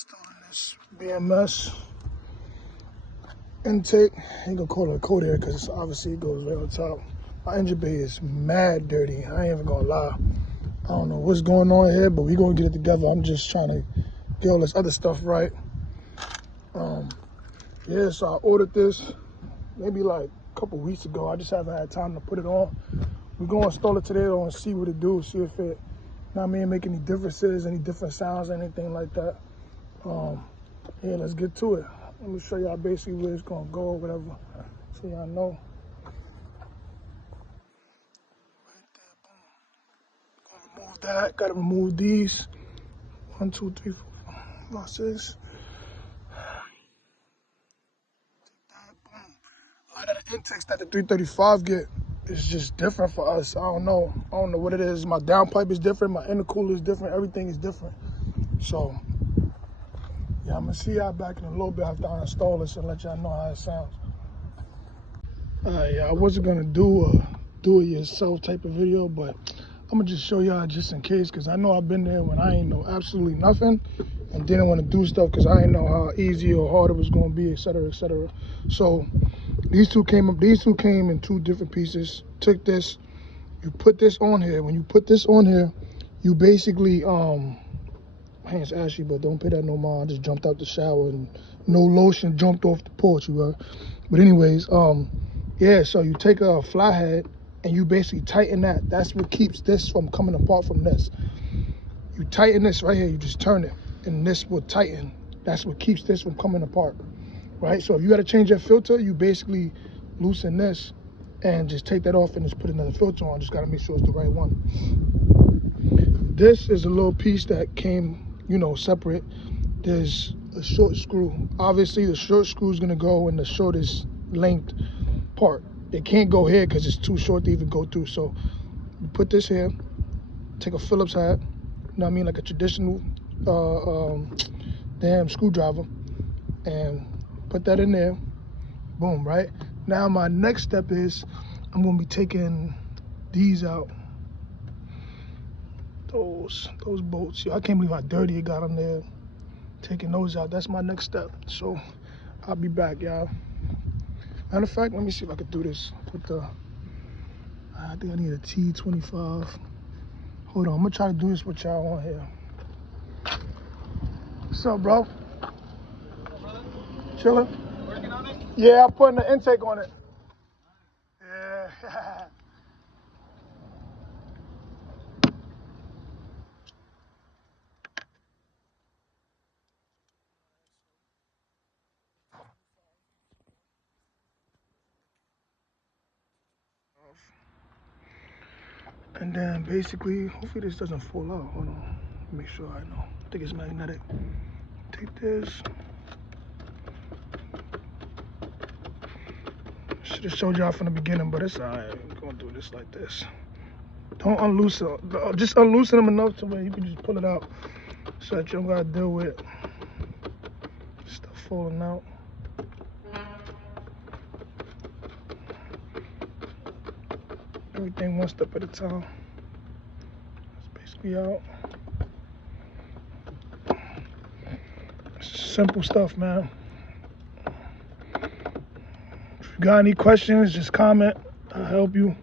Installing this BMS intake. I ain't gonna call it a cold air because obviously it goes right on top. My engine bay is mad dirty. I ain't even gonna lie. I don't know what's going on here, but we gonna get it together. I'm just trying to get all this other stuff right. Yeah, so I ordered this maybe like a couple weeks ago. I just haven't had time to put it on. We're gonna install it today though and see what it do, see if it, make any differences, any different sounds, anything like that. Yeah, let's get to it. Let me show y'all basically where it's gonna go or whatever, so y'all know. Right there, boom. Gonna remove that, gotta remove these. 1, 2, 3, 4, 5, 6. A lot of the intakes that the 335 get is just different for us. I don't know what it is. My downpipe is different, my intercooler is different, everything is different. So yeah, I'm gonna see y'all back in a little bit after I install this and let y'all know how it sounds. Yeah, I wasn't gonna do a do it yourself type of video, but I'm gonna just show y'all just in case, because I know I've been there when I ain't know absolutely nothing and didn't want to do stuff because I didn't know how easy or hard it was gonna be, etc., etc. So these two came in two different pieces. Took this, you put this on here. When you put this on here, you basically my hand's ashy, but don't pay that no mind. I just jumped out the shower and no lotion, jumped off the porch, you heard. But anyways, yeah, so you take a flathead and you basically tighten that. That's what keeps this from coming apart from this. You tighten this right here, you just turn it, and this will tighten. That's what keeps this from coming apart, right? So if you gotta change your filter, you basically loosen this and just take that off and just put another filter on. Just gotta make sure it's the right one. This is a little piece that came, separate. There's a short screw. Obviously the short screw is gonna go in the shortest length part. It can't go here because it's too short to even go through. So you put this here, take a Phillips head, like a traditional damn screwdriver, and put that in there. Boom, right? Now my next step is I'm gonna be taking these out. Those bolts. I can't believe how dirty it got on there. Taking those out. That's my next step. So I'll be back, y'all. Matter of fact, let me see if I can do this with the, I think I need a T25. Hold on, I'm gonna try to do this with y'all on here. What's up, bro? Chilling? Working on it? Yeah, I'm putting the intake on it. Yeah. And then basically, hopefully this doesn't fall out. Hold on, make sure I know. I think it's magnetic. Take this. Should have showed y'all from the beginning, but it's alright. I'm gonna do this like this. Don't unloosen, just unloosen them enough to where you can just pull it out so that you don't gotta deal with stuff falling out. Everything one step at a time. It's basically out. Simple stuff, man. If you got any questions, just comment. I'll help you.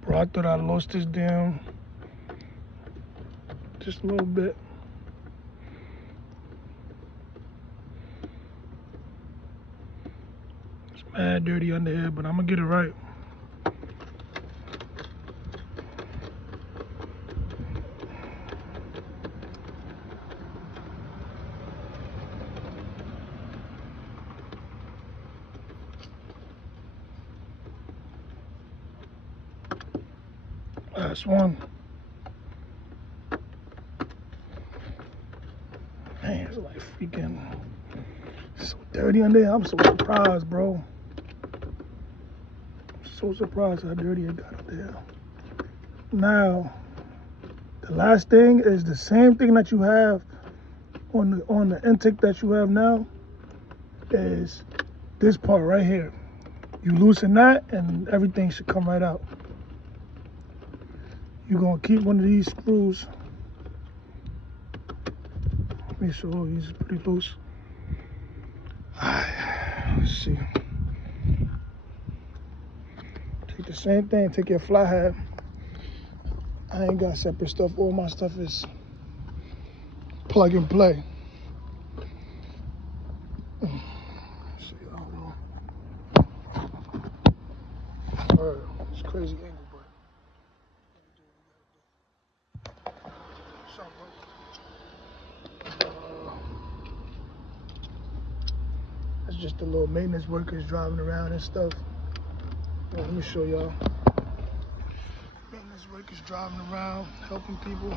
Bro, I thought I lost this damn, just a little bit. It's mad dirty under here, but I'm gonna get it right. Last one. Man, it's like freaking so dirty under there. I'm so surprised, bro. I'm so surprised how dirty it got up there. Now, the last thing is the same thing that you have on the intake that you have now is this part right here. You loosen that and everything should come right out. You're gonna keep one of these screws Make sure he's pretty loose. Alright, let's see. Take the same thing, take your fly hat. I ain't got separate stuff. All my stuff is plug and play. Let's see, I don't know. Alright, it's crazy angle, but that's just the little maintenance workers driving around and stuff. Well, let me show y'all. Maintenance workers driving around, helping people.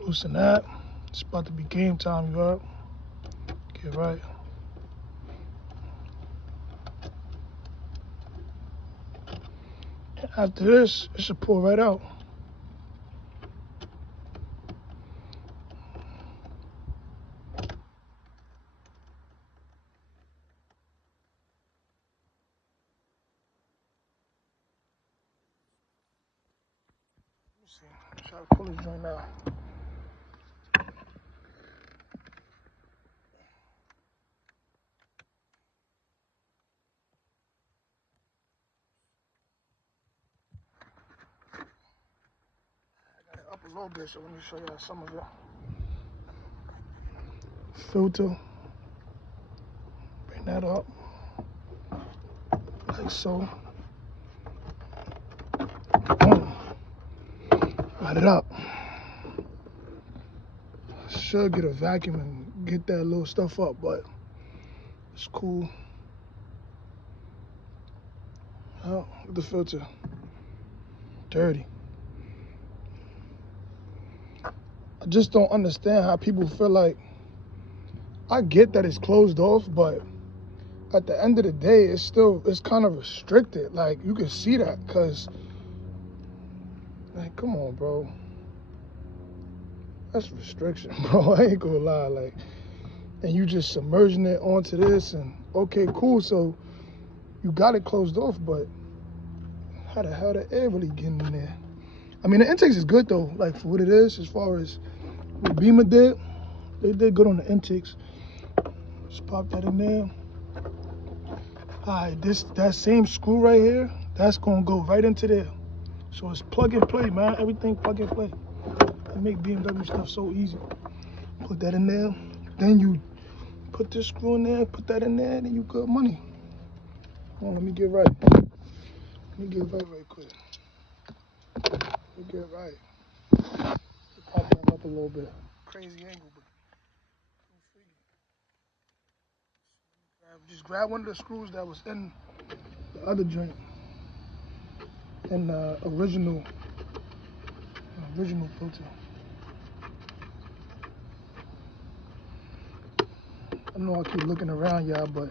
Loosen that. It's about to be game time, you heard? Get right. After this, it should pour right out. Let me see. Try to pull this joint out. I got it up a little bit, so let me show y'all some of it. Filter. Bring that up. Like so. Boom. Light it up. Should get a vacuum and get that little stuff up, but it's cool. Oh, the filter. Dirty. I just don't understand how people feel like, I get that it's closed off, but at the end of the day, it's kind of restricted. Like, you can see that, cause like, come on, bro. That's restriction, bro. I ain't gonna lie. Like, and you just submerging it onto this, and okay, cool. So you got it closed off, but how the hell the air really getting in there? I mean, the intakes is good though. Like for what it is, as far as what BMS did, they did good on the intakes. Just pop that in there. All right, that same screw right here, that's gonna go right into there. So it's plug and play, man. Everything plug and play. They make BMW stuff so easy. Put that in there. Then you put this screw in there, put that in there, and then you good money. Hold on, let me get right. Let me get right quick. Let me get right. Pop that up a little bit. Crazy angle, but just grab one of the screws that was in the other joint, in the original filter. I know I keep looking around, y'all, but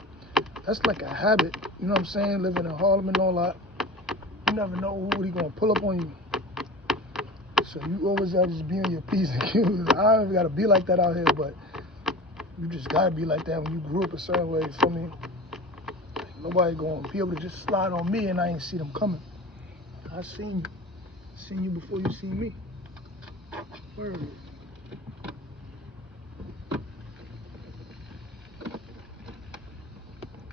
that's like a habit. You know what I'm saying? Living in Harlem and all that. You never know who really gonna pull up on you. So you always gotta just be on your P's and Q's. I don't even gotta be like that out here, but you just gotta be like that when you grew up a certain way, you feel me? Nobody gonna be able to just slide on me and I ain't see them coming. I seen you before you seen me. Word.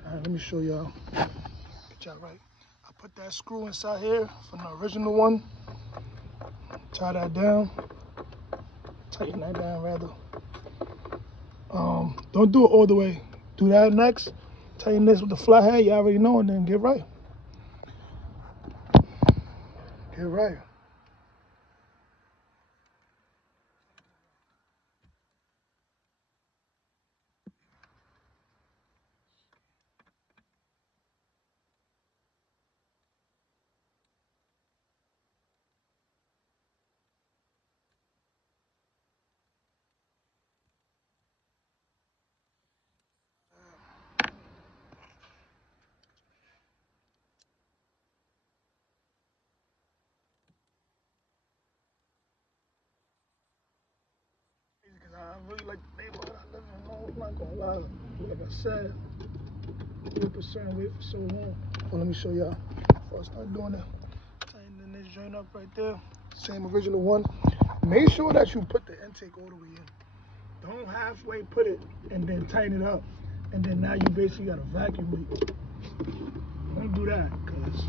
Alright, let me show y'all. Get y'all right. I put that screw inside here from the original one. Tie that down. Tighten that down rather. Don't do it all the way. Do that next. Tighten this with the flat head, you already know, and then get right. Get right. Because I really like the neighborhood I live in. I'm not gonna lie. Like I said, 100% wait for so long. Well, let me show y'all. Before I start doing it, tightening this joint up right there. Same original one. make sure that you put the intake all the way in. Don't halfway put it and then tighten it up. And then now you basically got a vacuum leak. Don't do that, because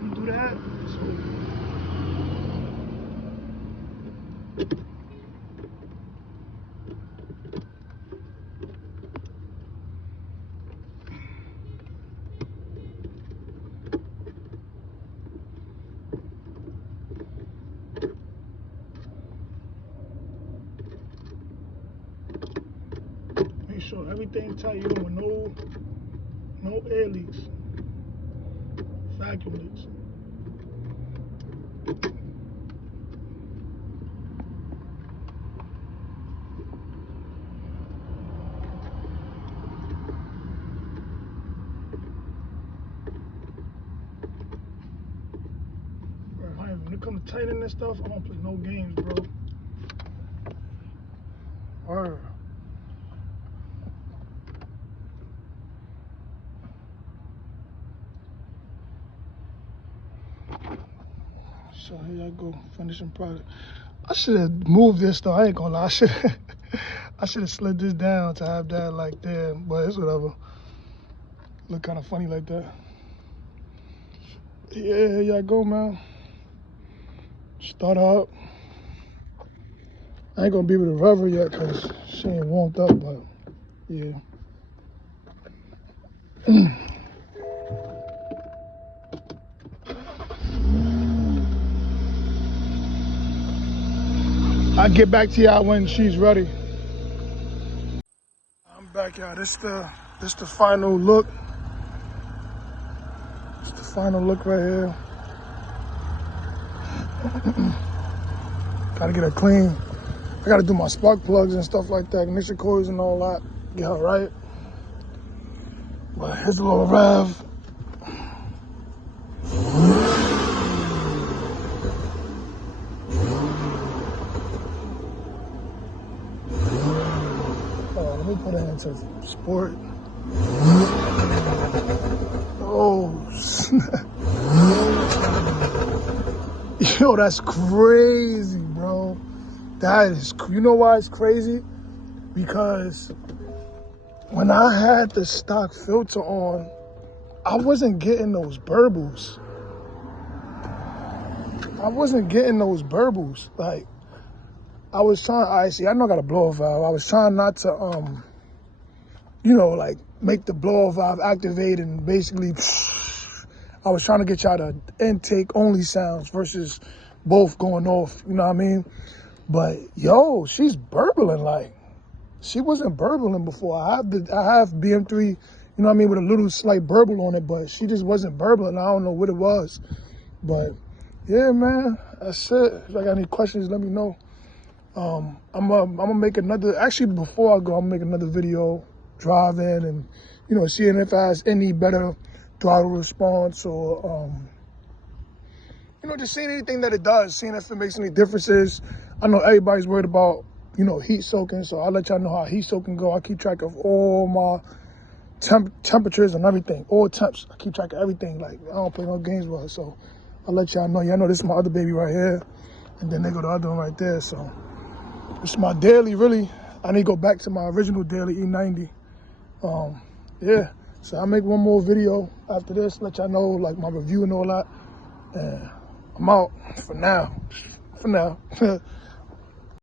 you do that, it's over. Make sure everything tight, you don't want no air leaks, vacuum leaks. When it comes to tightening this stuff, I don't play no games, bro. Word. So here I go, finishing product. I should have moved this though. I ain't gonna lie. I should have slid this down to have that like there, but it's whatever. Look kind of funny like that. Yeah, here y'all go, man. Start up. I ain't gonna be able to rev her yet because she ain't warmed up, but yeah. I'll get back to y'all when she's ready. I'm back, y'all. This the final look. It's the final look right here. Gotta get her clean. I gotta do my spark plugs and stuff like that, ignition coils and all that. Get her right. But here's a little rev. Oh, let me put it into sport. Oh, snap. Yo, that's crazy, bro. That is, you know why it's crazy? Because when I had the stock filter on, I wasn't getting those burbles. Like, I was trying, I know I got a blower valve. I was trying not to, you know, like make the blower valve activate and basically, I was trying to get y'all the intake only sounds versus both going off, you know what I mean? But yo, she's burbling like, she wasn't burbling before. I have BM3, you know what I mean, with a little slight burble on it, but she just wasn't burbling. I don't know what it was. But yeah, man, that's it. If I got any questions, let me know. I'm gonna make another, actually before I go, I'm gonna make another video driving and, you know, seeing if it has any better throttle response or, you know, just seeing anything that it does, seeing if it makes any differences. I know everybody's worried about, you know, heat soaking, so I'll let y'all know how heat soaking go. I keep track of all my temperatures and everything, all temps. I keep track of everything. Like, I don't play no games with her, so I'll let y'all know. Y'all know this is my other baby right here, and then they go the other one right there. So it's my daily, really. I need to go back to my original daily E90. Yeah, so I'll make one more video after this, let y'all know like my review and all that. And I'm out for now.